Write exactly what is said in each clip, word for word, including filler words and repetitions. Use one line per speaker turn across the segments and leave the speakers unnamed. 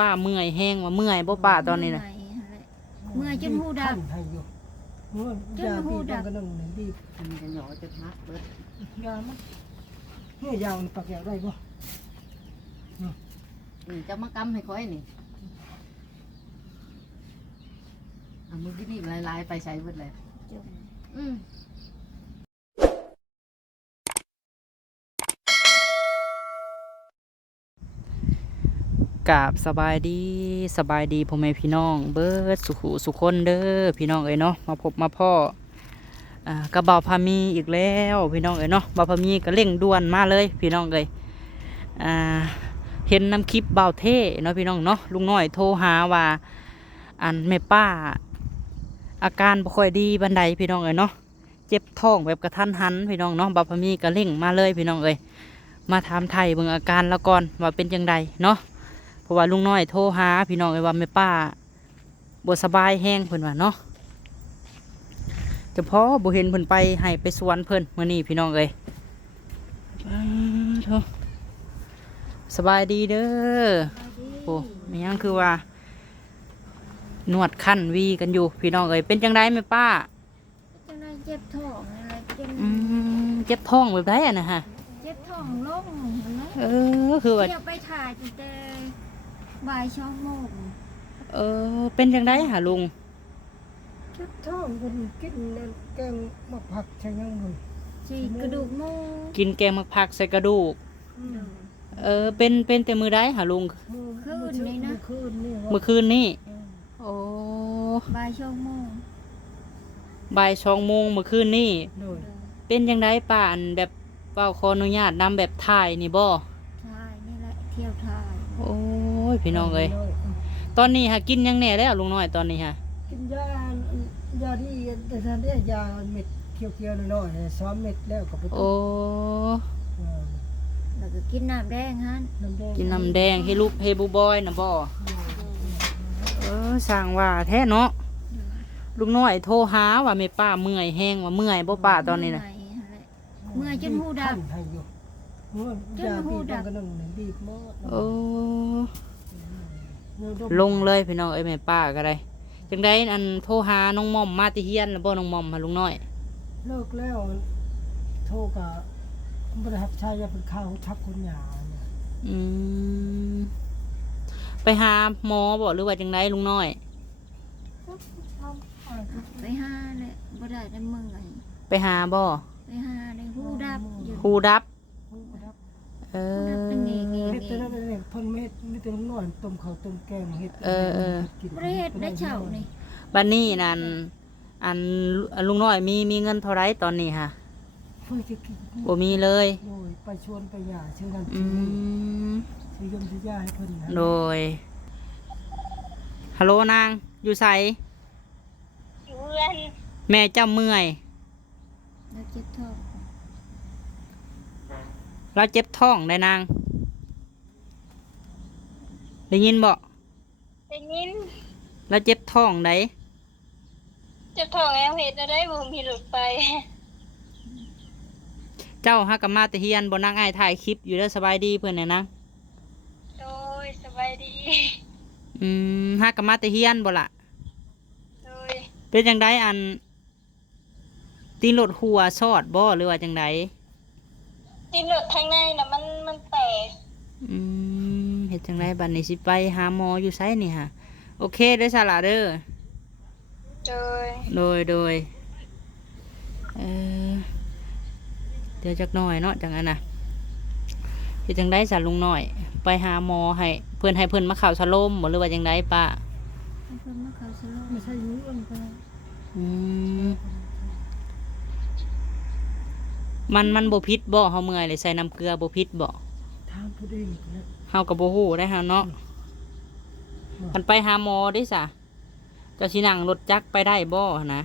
ป้าเมื่อยแห้งว่าเมื่อยบ่ป้าตอนนี้นะ
เมื่อยจนหูดับ
จนหูดับก็นั่งนี่ดี
มันจะหยอจะพักเบิด
ยามั้ยเนี่ยยาวปากแก้วได้บ่
นี่จะมากำให้ค่อยนี่เอามือที่นี่ลายๆไปใช้เบิดเลยอืม
กราบสบายดีสบายดีพ่อแม่พี่น้องเบิดสุขุสุขคนเด้อพี่น้องเอ้ยเนาะมาพบมาพ่ออ่ากระเบาพามีอีกแล้วพี่น้องเอ้ยเนาะเบาพามีก็เร่งด่วนมาเลยพี่น้องเอ้ยอ่าเห็นน้ำคลิปเบาเท่เนาะพี่น้องเนาะลุงน้อยโทรหาว่าอันแม่ป้าอาการบ่ค่อยดีบันไดพี่น้องเอ้ยเนาะเจ็บท้องแบบกระทันหันพี่น้องเนาะเบาพามีก็เร่งมาเลยพี่น้องเอ้ยมาถามไทยเบิ่งอาการแล้วก่อนว่าเป็นจังไดเนาะเพราะว่าลุงน้อยโทรหาพี่น้องเอ้ยว่าแม่ป้าบ่สบายแห้งเพิ่นว่าเนาะจะพอบ่เห็นเพิ่นไปให้ไปสวนเพิ่นมื้อนี้พี่น้องเอ้ยสบายดีเด้อโอ้มีหยังคือว่านวดขั้นวีกันอยู่พี่น้องเอ้ยเป็นจังไดแม่ป้า
จังไดเจ็บท้องอะไรเจ็บ
อืมเจ็บท้องแบบใดอ่ะนะฮะ
เจ็บท้องลงนะ
เออคือว่า
เดี๋ยวไปถ่ายตั้งแต่บ่ายสองโมง
เออเป็นจังไดหาลุง
เจ็บท้องคนกินแกงมะผักใช่ยังเลย
สิกระดูกหมู
กินแกงมะผักใส่กระดูกเออเป็นเป็นแต่มือได้หาลุง
คืนนี่นะ
เมื่อคืนนี่โอ้
บ่ายสองโมง
บ่ายสองโมงเมื่อคืนนี่เป็นจังไดป่าอันแบบเป้าขออนุญาตนำแบบถ่ายนี่บ่
ถ่ายนี่แหละเที่ยวถ่าย
โอ้ยพี่น้องเอ้ยตอนนี้ฮะกินยังแน่แล้วลุงน้อยตอนนี้ฮะ
กินยายาที่แต่ท่านได้ยาเม็ดเขียวๆน้อยๆซ้อมเม็ดแล้วก็ไป
โอ้
แล้วก็กินน้ำแดงฮะ
กินน้ำแดงให้ลูกเฮบูบอยนะบ่เออสั่งว่าแท้เนาะลุงน้อยโทรหาว่าแม่ป้าเมื่อยแห้งว่าเมื่อยบ่ป้าตอนนี้นะ
เมื่อยจนหูดับ
จนหูดับก็นั่งนี่ดีมาก
โอ้ลงเลยพี่น้องเอ้ยแม่ป้าก็ได้จังไดอันโทรหาน้องม่อมมาติเฮียนแล้วบ่น้องม่อมหาลุงน้อย
เลิกแล้วโทรกับบริษัทชายเป็นข้าวทับคนหยา
อืมไปหาหมอบ่หรือว่าจังไดลุงน้อย
ไปหาเลยบ่ได้ในเมืองไง
ไปหาบ่
ไปหาในหูดับ
หูดับเออ
เฮ็ดแต่นั้นเองเพิ่นเฮ็ดมีแต่น้อยต้มข้าวต้มแกงเฮ็ด
เออเออ
บ่ได้เฮ็ดได้เช้านี่
บัดนี้นั่นอันลุงน้อยมีมีเงินเท่าไรตอนนี้ค่ะบ่มีเลย
โดยไปชวนไปหย่าชื่อนั้น
อืม
ชื่อยมชื่อย่าให้เพิ่น
โดยฮัลโหลนางอยู่ไส
อยู่เรือน
แม่เจ้าเมื่อย
แล้วเจ็บท้อง
เราเจ็บท้องได้นางได้ยินบ่
ได้ยิน
เราเจ็บท้องได้
เจ็บท้องแล้วเห็ดได้บ่มีหลุดไป
เจ้าฮักกับมาตะเฮียนบ่นั่งอ้ายถ่ายคลิปอยู่เด้อสบายดีเพื่อนน่ะนะ
โดยสบายดี
อืมฮักกับมาตะเฮียนบ่ล่ะ
โดย
เป็นจังไดอันตีนรถหัวซอดบ่หรือว่าจังได
ตีนรถทางในน่ะมันมันแตก
อืมเฮ็ดจังไดบัดนี้สิไปหาหมออยู่ไสนี่ฮะโอเคเด้อสาระเด้อ
โดย
โดยโดยเออเดี๋ยวจักหน่อยเนาะจังอันน่ะเฮ็ดจังได๋สาลุงน้อยไปหาหมอให้เพิ่นให้เพิ่นมาเข้าสโลมบ่หรือว่าจังไดป้า
เพิ่นมาเข้าสโลม
ไม่ใช่อยู่อันก็
อืมมันมันบ่ผิดบ่เฮาเมื่อยเลยใส่น้ำเกลือบ่ผิดบ่
ถามผู้ใดนี่
เฮาก็บ่ฮู้ได้ฮะเนาะคันไปหาหมอได้ซะเจ้าสินั่งรถจักรไปได้บ่นะ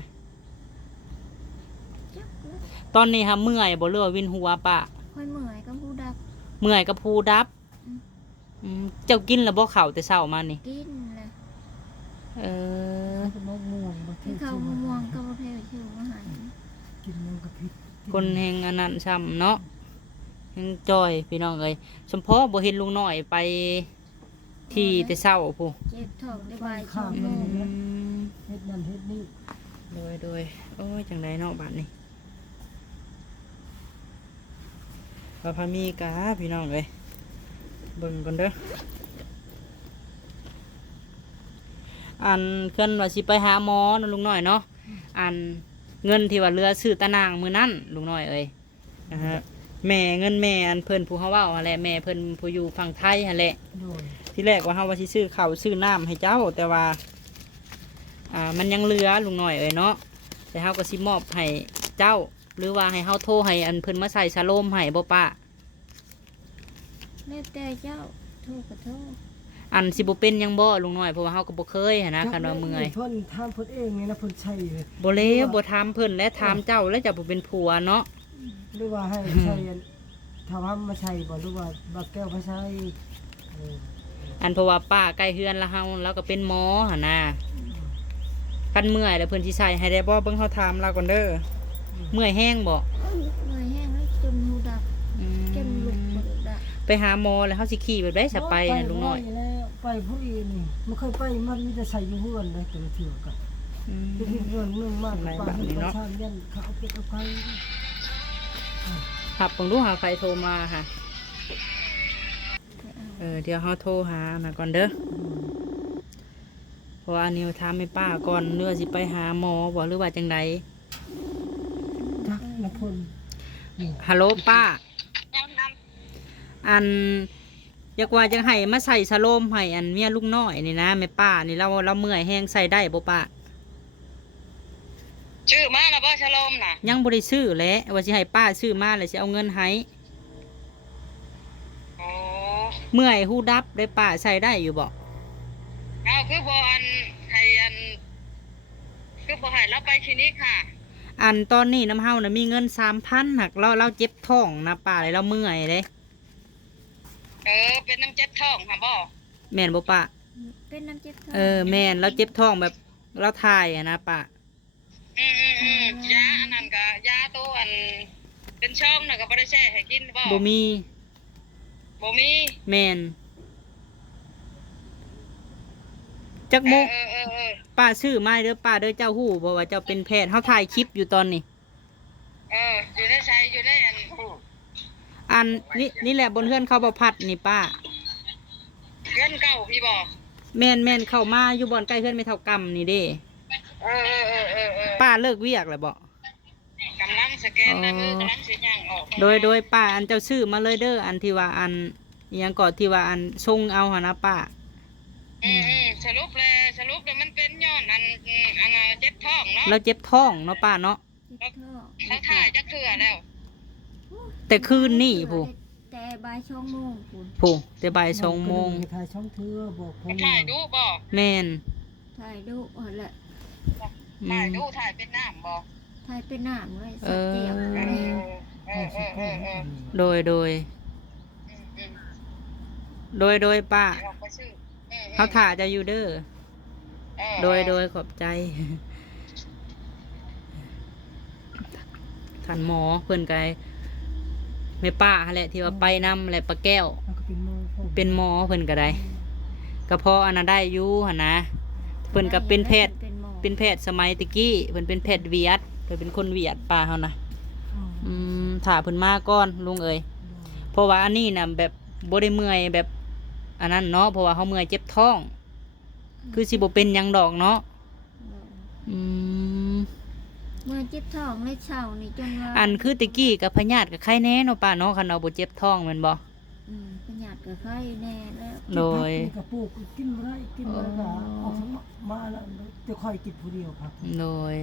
ตอนนี้ฮะเมื่อยบ่เรือว่าวินหัวป้า
ค่อยเมื่อยกับหูดับ
เมื่อยกับหูดับอืมเจ้ากินแล้วบ่ข้าวแต่เช้ามานี่
กินแหละ
เออ
มะม่วงบ่
ที่เขามะม่วงก็บ่แพ้ชื่อมาให้
กินมันก็ผิด
คนแห่งอันนั้นซ้ำเนาะแห่งจอยพี่น้องเอ้ยสมพอบ่เห็นลุงน้อยไปที่แต่เช้าผู้
เจ็บท้องได้บ่ายช่อง
อื
โมง
ม
เฮ็ดนั่นเฮ็ดนี่
โดยโดยโอ้ยจังไดเนาะบัดนี้พาพามีกาพี่น้องเอ้ยเบิ่งก่อนเด้ออันเพิ่นว่าสิไปหาหมอเนาะลุงน้อยเนาะอันเงินที่ว่าเรือซื้อตะนางมื้อนั้นลุงน้อยเอ้ยนะฮะแม่เงินแม่อันเพิ่นผู้เฮาเว้าหั่นแหละแม่เพิ่นผู้อยู่ฝั่งไทยหั่นแหละ
โดย
ที่แรกว่าเฮาว่าสิซื้อข้าวซื้อน้ำให้เจ้าแต่ว่าอ่ามันยังเหลือลุงน้อยเอ้ยเนาะแต่เฮาก็สิมอบให้เจ้า หรือว่าให้เฮาโทรให้อันเพิ่นมาใส่ชะโลมให้บ่ป้า
แล้วแต่เจ้าโทษก็โทษ
อันสิบ่เป็นหยังบ่ลุงน้อยเพราะว่าเฮาก็บ่เคยหันนะคันว่าเมื่อย
เพิ่นทำเพิ่นเองไงนะเพิ่นใช้เลย
บ่เลวบ่ถามเพิ่นและถามเจ้าแล้วเจ้าบ่เป็นผัวเนาะ
หรือว่าให้ใช้ถ้าว่ามาใช้บ่หรือว่าบักแก้วมาใช้เออ
อันเพราะว่าป้าใกล้เฮือนละเฮาแล้วก็เป็นหมอหั่นน่ะคันเมื่อยแล้วเพิ่นสิใส่ให้ได้บ่เบิ่งเฮาถามเราก่อนเด้อเมื่อยแห้งบ่
เมื่อยแห้งแล้วจนหูดับ
อื
จนลุก
ม
บ่ได้
ไปหาหมอแล้วเฮาสิขี่แบบใดสะไปน่ะลุงน้อย
ไปแล้วไปผู้อื่นนี่มันเคยไปมันมีแต่ใส่อยู่เฮือนเลยแต่ละเทื่อก็
อืม
ไปที่เฮือนเมืองมาก
ไหน
ไป
แบบนี้
เฮ็ด
เนาะ
ประชายันเขาเอาไปเอาไป
ครับเบิ่งดูหาใครโทรมาค่ะเออเดี๋ยวเฮาโทรหามาก่อนเด้อเพราะว่าอันนี้ถามให้ป้าก่อนเนื้อสิไปหาหมอบ่หรือว่าจังได
จักละพล
ฮัลโหลป้า
ยังน
อันอยากว่าจังให้มาใส่สโลมให้อันเมียลูกน้อยนี่นะแม่ป้านี่เราเราเมื่อยแห้งใส่ได้บ่ป้า
ำชื่อมาแล้วบ่ชะลมน่ะ
ยังบ่ได้ซื้อแหละว่าสิให้ป้าซื้อมาแล้วสิเอาเงินให้
โอ้
เมื่อยฮู้ดับได้ป้าใส่ได้อยู่บ่
เอาคือบ่อันให้อันคือบ่ให้เราไปคลินิกค่ะ
อันตอนนี้น้ำเฮานะมีเงินสามพันหักเราเราเจ็บท้องนะป้าเลยเราเมื่อยเลย
เออเป็นน้ำเจ็บท้องค่ะบ่
แม่นบ่ป้า
เป็นน้ำเจ็บท้อง
เออแม่นเราเจ็บท้องแบบเราทายอะนะป้า
อืมอืมอืมยาอันนั้นก็ยาตัวอัน เป็นช่องน่ะก็บ่ได้แช่ให้กินบ่
บ่มี
บ่มี
แม่นจัก
เอ
โม
อง เออเออเออ
ป้าซื้อมาเด้อป้าเด้อเจ้าฮู้บ่ว่าเจ้าเป็นแพทย์เฮาถ่ายคลิปอยู่ตอนนี้
เอออยู่ในใช้อยู่ในอัน
อันนี่นี่แหละบนเฮือนเขาบ่พัดนี่ป้า
เงินเก่าพี่บ่
แม่นแม่นเข้ามาอยู่บ่อนใกล้เฮือนไม่เท่ากำนี่เด้
เออเออเออเออเออ
ป้าเลิกเวียกแล้วบ่
กำลังสแกนนะมือกำลังสิย่างออก
โดยโดยป้าอันเจ้าซื้อมาเลยเด้ออันที่ว่าอันอิหยังก่อนที่ว่าอันส่งเอาหั่นนะป้า
อืมอืมสรุปเลยสรุปเลยมันเป็นย้อนอันอืมอันน่ะเจ็บท้องเนาะ
เราเจ็บท้องเนาะป้าเนาะ
เจ็บท้อง
เขาถ่ายจักเทื่อแล้ว
แต่คืนนี่ผู้
แต่บ่ายช่องโมงคุณ
ผู้แต่บ่ายสองโมง
ถ่ายช่องเทื่อบอกผม
ถ่ายดูบ่
แม่น
ถ่ายดูเอาละ
อื
ถ่าย
ม
ดูถ่ายเป็นน้ำบ่
ถ่ายเป็นน้ำเลย
เอ
สัก
อ
เจียบ
เอ
เลย
อเออเออเออเออ
โดยโดย
อืมอืม
โดยโดยป้า
เดี๋ยวออกไปซื้ออืมอืม
เขาถ่าจะอยู่เด้อ
เออ
โดยโดยขอบใจท่านหมอเพิ่นไกไม่ป้าหั่นแหละที่ว่าไปนำแหละป้าแก้ว
แล้วก็เป็นโมผม
เป็นหมอเพิ่นก็ได้ก็พออันนั้นได้อยู่หั่นนะเพิ่นก็เป็นแพทย์
เป็นหมอ
เป็นแพทย์สมัยตะกี้เพิ่นเป็นแพทย์เวียดเพิ่นเป็นคนเวียดป้าเฮานะอืมถ้าเพิ่นมาก่อนลุงเอ้ยเพราะว่าอันนี้น่ะแบบบ่ได้เมื่อยแบบอันนั้นเนาะเพราะว่าเฮาเมื่อยเจ็บท้อง คือสิบ่เป็นหยังดอกเนาะอืม
เมื่อเจ็บท้องในเช้านี่จนว่า
อันคือตะกี้กับพญาติกับไข้แน่เนาะป้าเนาะคันเอาบ่เจ็บท้องแม่นบ่
อืมพยาธิกับไข้แน่แล้ว
โดย
กินกระปุกกินอะไรกินอะไรก็ออกทั้งมาแล้วจะค่อยกินผู้เดียวครับ
โดย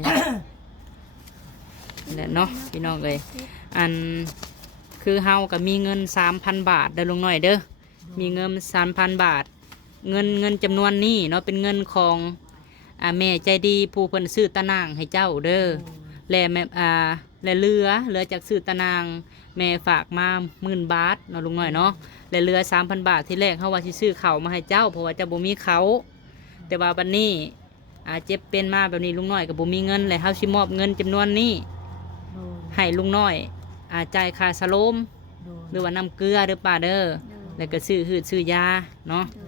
นั่นแหละเนาะพี่น้องเอ้ยอันคือเฮาก็มีเงิน สามพัน บาทเด้อลุงน้อยเด้อมีเงิน สามพัน บาท เงินเงินจำนวนนี้เนาะเป็นเงินของอ่าแม่ใจดีผู้เพิ่นซื้อตะนางให้เจ้าเด้อและแม่อ่าและเรือเหลือจากซื้อตะนางแม่ฝากมาหมื่นบาทเนาะลุงน้อยเนาะและเรือ สามพัน บาทที่แรกเฮาว่าสิซื้อข้าวมาให้เจ้าเพราะว่าเจ้าบ่มีเขาวแต่ว่าบัดนี้อ่าเจ็บเป็นมาแบบนี้ลุงน้อยก็บ่มีเงินเลยเฮาสิมอบเงินจำนวนนี้
โดย
ให้ลุงน้อยอาจ่ายค่าสโลม
โดย
หรือว่าน้ำเกลือหรือป่าเด้อ
โดย
แล้วก็ซื้อหืดซื้อยาเนาะ
โดย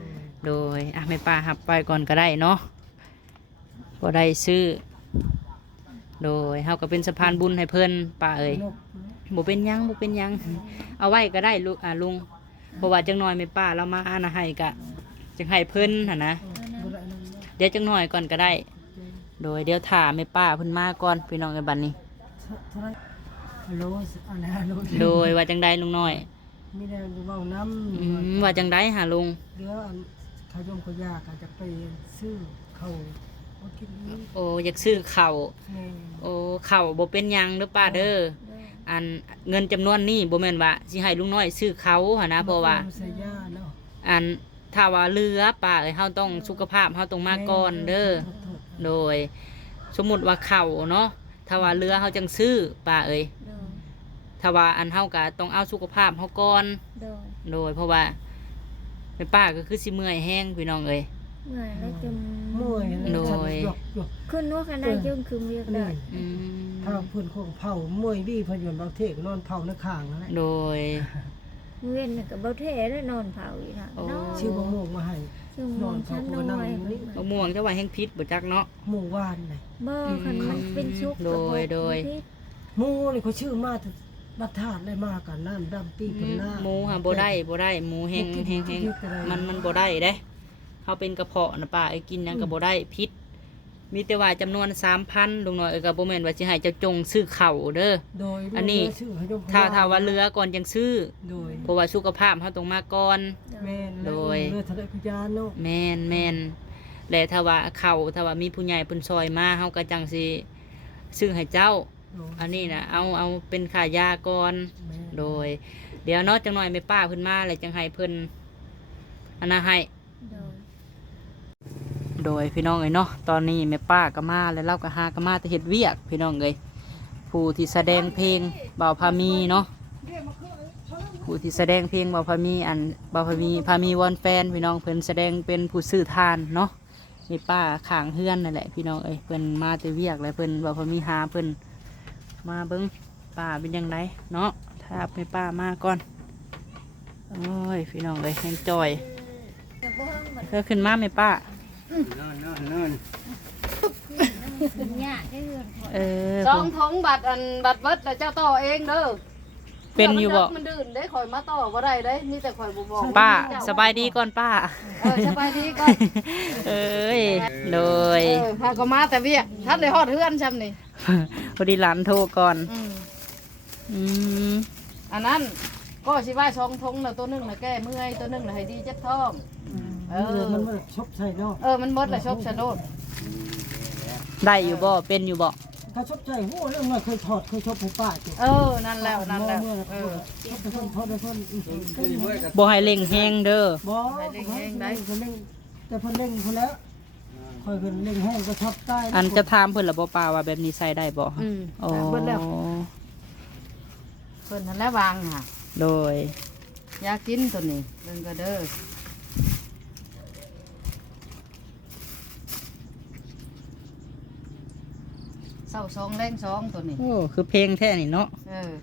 โดยอ่ะแม่ป้าหับไปก่อนก็ได้เนาะบ่ได้ซื้อโดยเฮาก็เป็นสะพานบุญให้เพิ่นป้าเอ้ย
นก
บ่เป็นหยังบ่เป็นหยังเอาไว้ก็ได้ลูกอ่าลุงเพราะว่าจังน้อยแม่ป้าเรามาอานะให้ก็จังให้เพิ่นหั่นนะ
บ่ได้นั่นนะ
เดี๋ยวจังน้อยก่อนก็ได้ โดยเดี๋ยวถามแม่ป้าเพิ่นมาก่อนพี่น้องไอ้บัดนี้
เท่าไหร่ฮัลโหลอะไรฮัลโหล
โดยว่าจังไดลุงน้อย
มีแต่เว้าน้
อืม
ำ
ว่าจังไดหาลุง
เดี๋ยวอันขายมขายากอาจจะไปซื้อเขาบ่กินนี้
โอ้อยากซื้อข้าว
แม่
โอ้ข้าวบ่เป็นหยังเด้อป้าเด้อ
โดย
อันเงินจำนวนนี้บ่แม่นว่าสิให้ลุงน้อยซื้อเขาหั่นนะเพราะว่า
ใส่ยาเนาะ
อันถ้าว่าเรือป้าเอ้ยเฮาต้องสุขภาพเฮาต้องมาก่อนเด้อโดย สมมุติว่าข้าวเนาะถ้าว่าเรือเฮาจังซื้อป้าเอ้ย
โดย
ถ้าว่าอันเฮาก็ต้องเอาสุขภาพเฮาก่อน
โดย
โดยเพราะว่าแม่ป้าก็คือสิเมื่อยแห้งพี่น้องเอ้ย
เมื่อยแล้วจน
เมื่อย
โดย
หยอกหยอก
ขึ้นว่าขนาดยังคือเรียกได้
นี่
อืม
ถ้าเพิ่นคงเผาเมื่อยบี้เพนอยนต์บางเทกนอนเผาในข้างนั่นแหละ
โดย
เวียนกับเบาเท่ได้นอนเผาอีกนะ
โอ้
นอน
ชื่อบ่โมกมาให้
ชื่อมองชั้นน้อย
มะม่วงจะว่าแห้งพิษบ่จักเนาะ
หมู่ว่านน่ะ
เบอร์คันมันเป็นชุก
โดยโดย
หมู่นี่เขาชื่อมาแต่บัดธาตุได้มากันน้ำดำปีเพิ่นหน้า
หมูค่ะบ่ได้บ่ได้หมูแห้งแห้งแห้งมันมันบ่ได้เด้เขาเป็นกระเพาะนะป้าไอ้กินหยังก็บ่ได้พิษมีแต่ว่าจำนวนสามพันลุงน้อยเอ้ยก็บ่แม่นว่าสิให้เจ้าจงซื้อข้าวเด้อ
โดย
อันนี้
ชื่อให้ยม
ถ้าถ้าว่าเรือก่อนจังซื้อ
โดย
เพราะว่าสุขภาพเฮาต้องมาก่อน
แม่น
โดย
เลือดทะเลพิจารเนาะ
แม่นแม่นและถ้าว่าเขาถ้าว่ามีผู้ใหญ่เพิ่นซอยมาเฮาก็จังสิซื้อให้เจ้า
โดย
อันนี้นะเอาเอาเป็นขายาก่อน
แม่น
โดย เดี๋ยวเนาะจังหน่อยแม่ป้าเพิ่นมาแล้วจังให้เพิ่นอันน่ะให้
โดย
โดยพี่น้องเอ้ยเนาะตอนนี้แม่ป้าก็มาแล้วเราก็หาก็มาแต่เฮ็ดเวียกพี่น้องเอ้ยผู้ที่แสดงเพลงบ่าวพามีเนาะผู้ที่แสดงเพลงบ่าวพามีอันบ่าวพามีพามีวอนแฟนพี่น้องเพิ่นแสดงเป็นผู้ซื้อทานเนาะแม่ป้าข้างเฮือนนั่นแหละพี่น้องเอ้ยเพิ่นมาแต่เวียกแล้วเพิ่นบ่าวพามีหาเพิ่นมาเบิ่งป้าเป็นยังไงเนาะถ้าแม่ป้ามาก่อนโอ้ยพี่น้องเอ้ยแห้งจอย
แต่บ่เฮิงเหมือน
เธอขึ้นมาแม่ป้า
ยากได้เงินพอ
เออ
สองทงบัตรอันบัตรเบิดแล้วเจ้าต่อเองเด้อ
เป็นอยู่บ่
มันดื่นได้ข่อยมาต่อบ่ได้เด้มีแต่ข่อยบ่บอก
ป้าสบายดีก่อนป้า
เออสบายดีก่อน
เอ้ยโดย
เออพาก็มาแต่เวียกทัดได้ฮอดเฮือนซ้ำนี่
พอดีหลานโทรก่อน
อืม
อืม
อันนั้นก็สิว่าช่องทงน่ะตัวหนึงน่ะแก้เมื่อยตัวหนึงน่ะให้ดีเจ็บท้อง เออ
มันมันชบใส่เนาะ
เออมันหมดละชบชะโนด
ได้อยู่บ่เป็นอยู่บ่
ถ้าชบใส่โอ้เรื่องเงินเคยถอดเคยชบให้ป้าจ้ะ
เออนั่นแล้วนั่นแล้วเออ
ชบไปเพิ่นถอดไปเพิ่นอืม
บ่ให้เล่งแห้งเด้อ
บ่
ให้เร่งแห้งได้
เพิ่นเร่งแต่เพิ่นเร่งเพิ่นแล้วคอยเพิ่นเร่งแห้งก็ชอบใต้
อันจะถามเพิ่นล่ะบ่ป้าว่าแบบนี้ใส่ได้บ่
อืม
อ๋อ
เบิดแล้วเพิ่นนั่นแหละวางค่ะ
โดย
อยากกินตัวนี้เบิ่งก็เด้อเศร้าสองแรงสองตัวนี้
โอ้คือเพลงแท้นี่เนาะ
เออ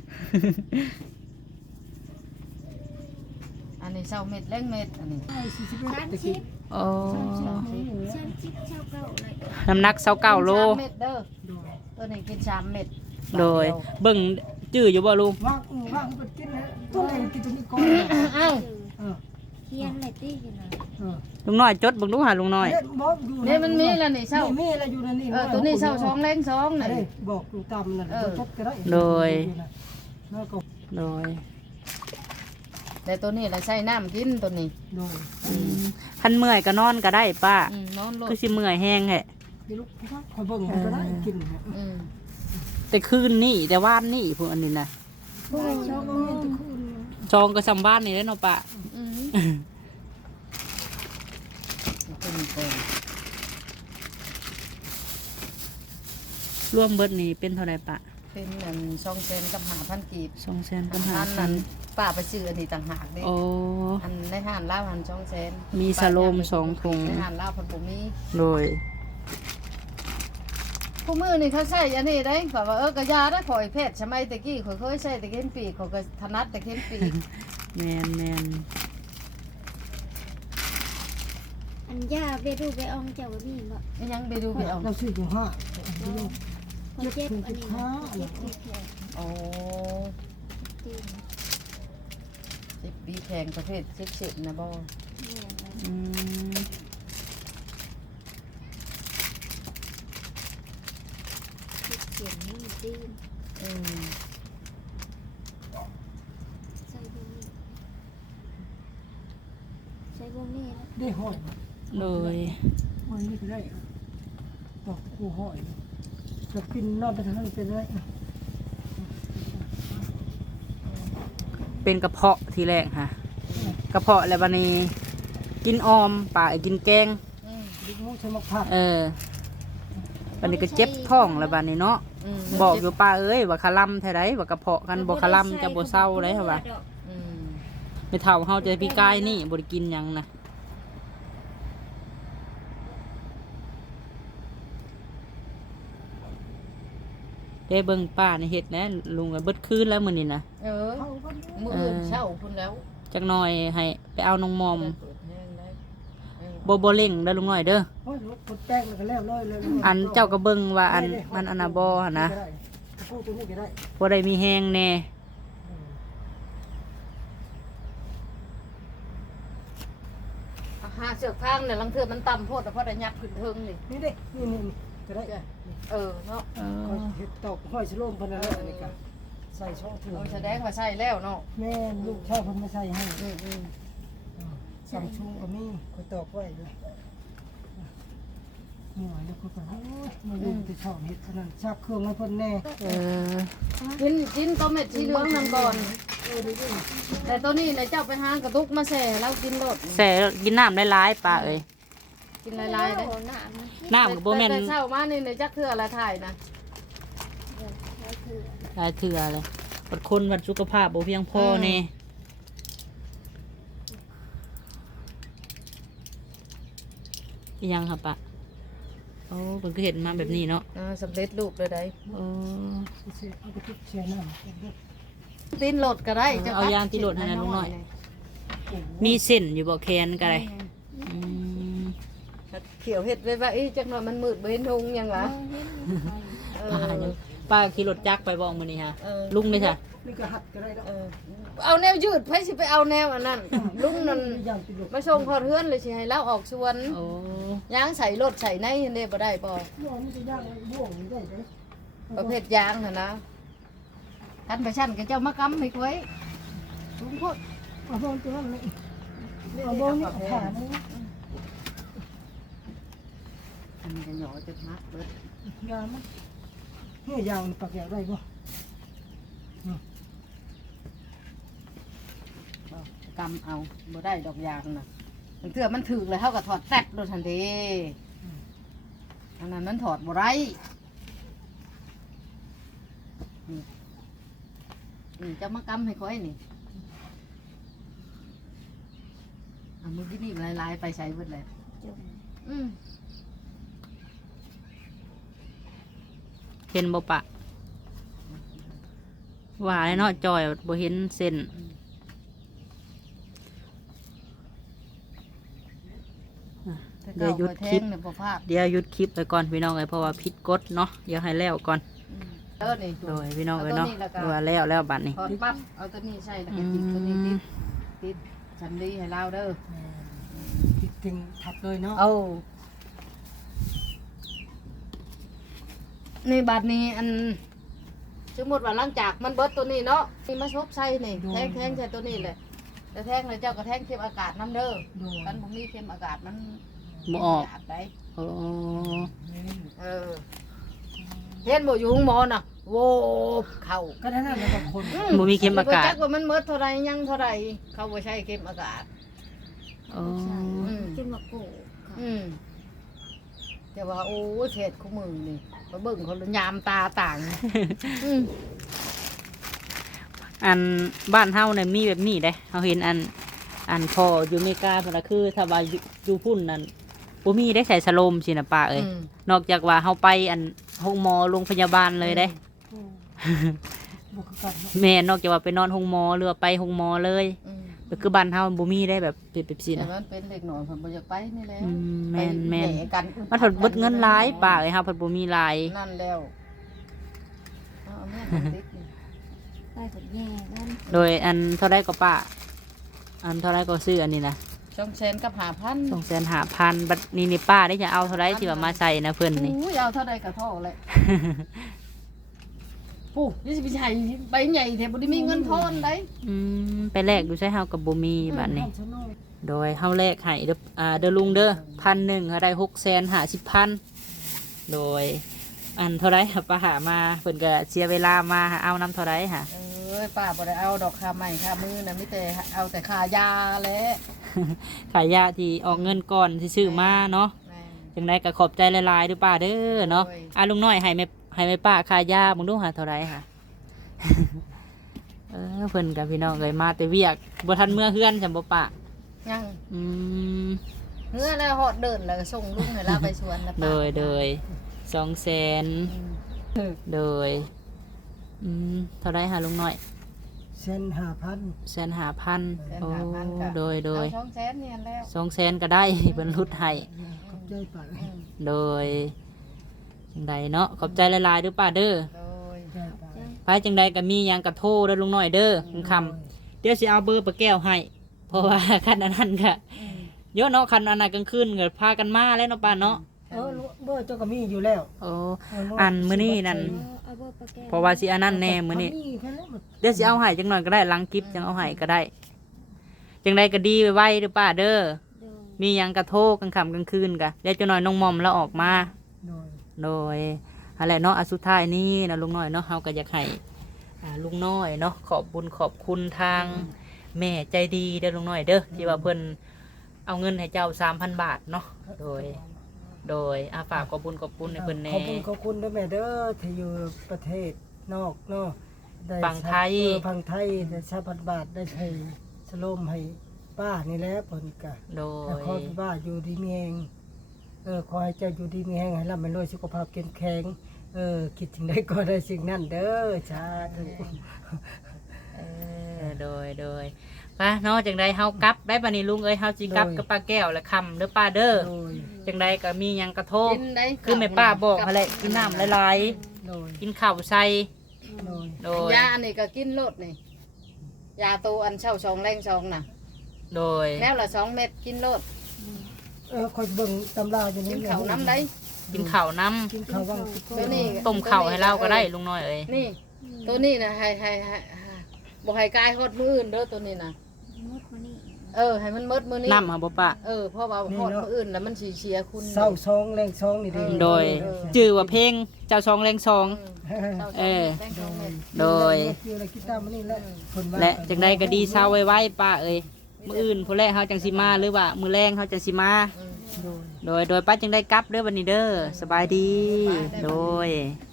อันนี้เศร้าเม็ดแรงเม็ดอันนี้
ใต้สี่สิบเอ็ด
ชั้น
ตะ
ชิ
กี้
ป
โอ้
ชั้นชิปเช่าเก่าเลย
น้ำหนักเศร้าเก้าโล
กินสามเม็ดเด้อ
โดย
ตัวนี้กินสามเม็ด
โดย เบิ่งจื้ออยู่บ่ลุง
ว่างอือว่างเพิ่นกินนะตัวเองกินตัวนี้ก่อน
เอ้า
เออ
เคียนเลยตีกันนะ
เออ
ลุงน้อยจดเบิ่งดูหาลุงน้อย
เฮ็ดบอกอยู่
นี่มันมีแล้วนี่เศร้า
มีอะไรอยู่ในนี่
เออตัวนี้เศร้าสองแรงสอง
อัน
นี่
นี้บอกอยู่ตามนั่น
เออ
ชบก็ได้
โดย
แล้วก็
โดย
แต่ตัวนี้เราใช้น้ำกินตัวนี้
โดย
คันเมื่อยก็นอนก็ได้ป้า
อืมนอนลด
คือสิเมื่อยแห้งแหละ
พี่ลูกพี่คอยเบิ่งก็ได้กินเนี่ย
อืม
แต่คืนนี่แต่ว่านนี่พวกอันนี้นะ
ผู้ชม
มันมีแต่คืน
จองก็สำบ้านนี่แหล้วเนาะป้า
อืมตัวนี้ก่อน
รวมเบิดนี่เป็นเท่าไรป้า
เป็นอันช่องเซนกับหาพันกีบ
สองแสนปัญหา
อัน
พั
นั้น นป้าไปซื้ออันนี้ต่างหากเด้
โอ้
อันในห้านลาวหันช่องเซน
มีสโลมสองถุง
ในห้านลาวเพันบุมี
โดย
ผู้มือนี่เขาใช้อันนี้ได้ข่อยว่าเออกระยาได้ข่อยเพชรสมัยตะกี้ข่อยเคยใช้ตะเข็นปีกข่อยก็ถนัดตะเข็นปีก
แมนแมน
ยาไปดูไปอองเจ้านี่บ่
อิหยังไปดูไปเอา
เราซื้ออยู่ห้า
เขาเจ็บอันนี้นะเจ็บที่แขน
โอ้
ตีน
สิบปีแข่งประเภทสิบสิบนะบ่
แม่นเลย
อืม
เจ็บเขียนนี่ตีน
อืม
ใส่บ่มีใส่บ่มีนะ
ได้ห้อย
โดย
ห้อยนี่ก็ได้ตอกกูห้อยจะกินนอนไปทางนั้นเป็นไร
เป็นกระเพาะทีแรกค่ะ กระเพาะแล้วบัดนี้ กินออมป่ากินแกง
อืม
ดิมูใช้มะพร้าว
เออบัดนี้ก็เจ็บท้องแล้วบัดนี้เนาะ
อืม
บอกอยู่ป้าเอ้ยว่าคาล่ำแท้ไดว่ากระเพาะกันบ่คาล่ำจะบ่เศร้าเลยค่ะว่า
อืม
ไม่เท่าเฮาจะพี่กายนี่บ่ได้กินหยังนะได้เบิ่งป้าในเฮ็ดนะลุงก็เบิดคืนแล้วมื้อนี้นะ
เออ
เขาก็
มื้ออื่นเช้าพุ่นแล้ว
จักหน่อยให้ไปเอาน้องมอม
ได้เปิดแห้งได้เออ
บ่บ่เร่งเด้อลุงน้อยเด้อ
โอ้ยลูกคนแป้งแล้วก็แล้วร้อยเลย
อันเจ้าก็เบิ่งว่าอันมันอันน่ะบ่หั่นนะ
พูดตัวนี้ก็ได้
บ่ได้มีแฮงแน่
อาหาเสือกข้างเนี่ยลังเทือมันต่ำโพดแต่พอได้ยับขึ้นเทิงนี่
นี่เด้นี่นี่ก็ได้
เออเนาะ
เอ
คอย
อ
เห็ดตอกห้อยสโลมพันอะไรนี่กันใส่ช่องถึง
โอ้ยแสดงว่าใช่แล้วเนาะ
แม่ลูกชายเพิ่นไม่ใส่ให้
อืมอืม
ซัมชุงก็มีคอยตอกไว้ด้วยหน่อยแล้วก็โอ้ยมาดูที่ช่องเห็ดขนาดชักเครื่องให้เพิ่นแน่
เออ
กินกินต้มเม็ดสีเหลืองนำก่อน
เออดีดิ
แต่ตัวนี้ในเจ้าไปหากระตุกมาแส่แล้วกินรส
แส่กินน้ำหลายๆป้าเอ้ย
กินหลายๆได้
โอ้หน้ามัน
น้ำก็บ่แม่น
แต่เช้ามานี่ในจักเทื่อละถ่ายนะ
เดี๋ยวใช้คือ
หลายเทื่อเลยบัดคนบัดสุขภาพบ่เพียงพอแน่อิหยังครับป้าโอ้เพิ่นก็เห็นมาแบบนี้เนาะ
อ่าสำเร็จรูปเลยได้
โอ้
เสียเอาไปทุกเชียร์น้ำ
ตีนรถก็ได้
เอาเอายางตีรถให้นะลุงหน่อย
โอ้โห
มีเส้นอยู่บ่แคนก็ได้อืม
เขียวเห็ดไว้ว่าอีจักหน่อยมันมืดบ่เห็นทุงหยังวะ
เอาเห็นไฟ
เอ
ป้า
อ
ยังป้าขี่รถจักรไปบ่มื้อนี้ฮะ
เออ
ลุงได้จ้ะ
นี่ก็หัดก็ได้แล้ว
เออเอาแนวยืดไผสิไปเอาแนวอันนั้นลุงนั่น
ย่างติดลูก
มาส่งพอเทือนเลยสิให้เราออกสวน
โอ้
ยางใส่รถใส่ในเด้บ่ได้บ่
บ่มันจะย่างบ่วงนี่ได้เด้
ประเภทยางน่ะนะท่านไปชั้นก็เจ้ามากำให้ไว้ลุงโพด
เอาบ่ตัวนั้นเลยเอาบ่นี่ขานี่
อันนี้ก็หยอจุดมักเบิด
ยางมันนี่ยางปักยางได้บ่
บ่กำเอาบ่ได้ดอกยางน่ะมันเถื่อมันถึกแล้วเฮาก็ถอดแซ่บโดยทันทีอันนั้นมันถอดบ่ได้นี่นี่เจ้ามากำให้ค่อยนี่อ่ะมื้อกี้นี่ลายๆไปใช้เบิดเลย
จม
อืม
เห็นบ่ปะว่าเลยเนาะจอยบ่เห็นเส้น
แต่
เดี๋
เก่า
ยวหยุด
คอยแท
คลิ
ง
ป
เนี่ยบ่พลาด
เดี๋ยวหยุดคลิปไปก่อนพี่น้องเอ้ยเพราะว่าผิดกฎเนาะเดี๋ยวให้แล้วก่อน
อืมเออนี่
โดยพี่น้องเอ้ย
ตัว
เนาะ
นี้แล้วก็
ว่าแล้วแล้วบัดนี้
ถอดปั๊บเอาตัวนี้ใส่แล้ว
อื
ก็ติดตัวนี้
ม
ติดติดฉันดีให้เราเด้อ
ติดถึงทับเลยเนาะ
เอานี่บัดนี้อันสมมติว่าหลังจากมันเบิดตัวนี้เนาะนี่มาชบใส่นี่แทงแทงใส่ตัวนี้เลยแต่แทงเลยเจ้าก็แทงเข็มอากาศน้ำเด้อ
โดน
กันบ่มีเข็มอากาศมัน
บ่ออก
าศได้
โอ้
เออเห็นบ่อยู่ห้องหมอน่ะโวบเข้า
ก็ได้นั่นแหละบางคน
อื
บ่มีเข็มอากาศ
บ่จักว่ามันเมิดเท่าไรยังเท่าไรเขาบ่ใช้เข็มอากาศ
โอ้
ใช่
อืม
กินมะกรูดค่ะ
อืมแต่ว่าโอ้ยเทศคู่มือนี่มาเบิ่งเขายามตาต่างอืม
อันบ้านเฮาเนี่ยมีแบบนี้เด้เฮาเห็นอันอันพออยู่อเมริกาพุ่นน่ะคือถ้าว่าอยู่อยู่พุ่นนั่นบ่มีได้ใส่สโลมสินะป้าเอ้ย
อืม
นอกจากว่าเฮาไปอันห้องหมอโรงพยาบาลเลยเด้
บุกกันเนาะ
แม่นอกจากว่าไปนอนห้องหมอหรือว่าไปห้องหมอเลย
อืม
ไปก็คือบ้านเฮาบ่มีได้แบบเป็นแบบซี่
แต่
นะ
มันเป็นเด็กหน่อยผมบ่อยากไปนี่แหละ
อืมแม่นแม่น
ไปหกัน
มันเพิ่นเบิดเงินหลายป้าเอ้ยเฮาเพิ่นบ่มีหลาย
นั่นแล้วเอาแม่นติ๊กนี่
ไปผลแย่กัน
โดยอันเท่าไรก็ป้าอันเท่าไรก็ซื้ออันนี้นะ
ช่องเชนกับหาพัน
สองแสนหาพันบัดนี้นี่ป้าได้จะเอาเท่าไรที่ว่ามาใส่นะเพิ่นนี่
อุ้ยเอาเท่าใดกับท่อเลยปู่ยี่สิบใหญ่ใบใหญ่แถบบ่ได้มีเงินทอนได้
อืมไปแลกดูใช้เฮากับบ่มีบัดนี้
ชะโนด
โดยเฮาแลกให้เด้ออ่าเด้อลุงเด้อพันหนึ่งเฮาได้หกแสนห้าสิบพันโดย อันเท่าไรป้าหามาเพิ่นก็เสียเวลามาหาเอานำเท่าไรค่ะ
เอ้ยป้าบ่ได้เอาดอกค่าใหม่ค่ามือนะมีแต่เอาแต่ค่ายาแหละ
ขายยาที่ออกเงินก่อนที่ซื้อมาเนาะ
แม่น
จังไดก็ขอบใจหลายๆด้วยป้าเด้อเนาะ
โอ้ย
อ่ะลุงน้อยให้แม่ให้แม่ป้าขายยามึงดูหาเท่าไรค่ะ เออเพิ่นกับพี่น้องเลยมาแต่เวียกบ่ทันเมื่อเฮือนจำบ่ป้า
ยัง
อืม
เมื่อแล้วฮอดเดินแล้วก็ส่งลุงให้ลาไปสวนแล้ว
โด
ป้าย
โดยสองแสน
อืม
โดยอืมเท่าไรหาลุงน้อย
เส้นห้าพัน
แสนหาพัน
แสน
โอ้
ห้าพันก็
โดยโดย
เอาช่องแสนเนี่ยแล้ว
สองแสนก็ได้ เพิ่นรุดให้
ขอบใจป้า
อืม
โดยจังใดเนาะขอบใจหลายๆเด้วยป้าเด้อ
โดย
ใจป้า
ไปจังใดก็มีหยังกระโทรเด้อลุงน้อยเด้อลุงคำเดี๋ยวสิเอาเบอร์ปะแก้วให้ เพราะว่า คันอันนั้นก็
อืม
เยอะเนาะคันอันนั้นกลางคืนก็พากันมาแล้วเนาะป้าเนาะ
เออเบอร์เจ้าก็มีอยู่แล้ว
โอ้อันมื้อนี้นั่น
เอาเอาเบอร์ปลาแก้ว
เพราะว่าสิอันนั้นแน่มื้อนี้
มีแค่นั้นหมด
เดี๋ยวสิเอาให้จังหน่อยก็ได้หลังคลิปจังเอาให้ก็ได้ จังใดก็ดีไว้ๆเด้อป้าเด้อ
โดย
มีหยังกระโทรกลางค่ำกลางคืนก็เดี๋ยวจังหน่อยน้องมอมแล้วออกมา
โดย
โดยอะไรเนาะอันสุดท้ายนี่นะลุงน้อยเนาะเฮาก็อยากให้อ่าลุงน้อยเนาะขอบบุญขอบคุณทางแม่ใจดีเด้อลุงน้อยเด้อที่ว่าเพิ่นเอาเงินให้เจ้า สามพัน บาทเนาะโดย โดยอาฝากขอบบุญขอบคุณให้เพิ่นแน่
ขอบคุณขอบคุณด้วยแม่เด้อที่อยู่ประเทศนอกเนาะได้
ฝั่งไทย
เออฝั่งไทยได้ชาพันบาทได้ให้สโลมให้ป้านี่แหละเพิ่นก็
โด
แต่
ย
ขอให้ป้าอยู่ดีมีแรงเออขอให้เจ้าอยู่ดีมีแรงให้ร่ำให้รวยสุขภาพเข้มแข็งเออคิดถึงได้ก็ได้สิ่งนั้นเด้อสาธุ
เออโดยโดยป้าเนาะจังใดเฮากลับได้บัดนี้ลุงเอ้ยเฮาสิกลับกับป้าแก้วและคำเด้อป้าเด้อ
โดย
จังใดก็มีหยังกระโทก
กินได้
คือแม่ป้าบอกหั่นแหละกินน้ำหลาย
โดย
ๆกินข้าวใส่
โดย
โดย
ยาอันนี้ก็กินโลดนี่ยาตัวอันเช่าสองแรงสองน่ะ
โดย
แล้วละสองเม็ดกินโลด
เออคอยเบิ่งตำราอยู่
กิ
นี่
นข้าวน้ำได้
กินข้าวน้
กินข้าวว่าง
ตัวนี้
ำต้มข้าวให้เราก็ได้ลุงน้อยเอ้ย
นี่ ตัวนี้นะให้ให้ให้ให้บ่ให้กายฮอดมืออื่นเด้อตัวนี้นะ
มุดมานี่
เออให้มันหมดมือนี้
น้ำหาบ่ป้า
เออเพราะว่าฮอดมืออื่นแล้วมันสิเสียคุณ
เศร้าซองแรงซองนี่เด้อ
โดยจื่อว่าเพลงเจ้าชองแรงชอง
เออ
โดย
อยู่ในกีตาร์มันนี่แหละคนว่า
และจังใดก็ดีเศร้าไว้ๆป้าเอ้ยมื้ออื่นผู้แรกเฮาจังสิมาหรือว่ามื้อแรงเฮาจังสิมา
โดย
โดยโดยป้าจังได้กลับเด้อวันนี้เด้อสบายดี โดย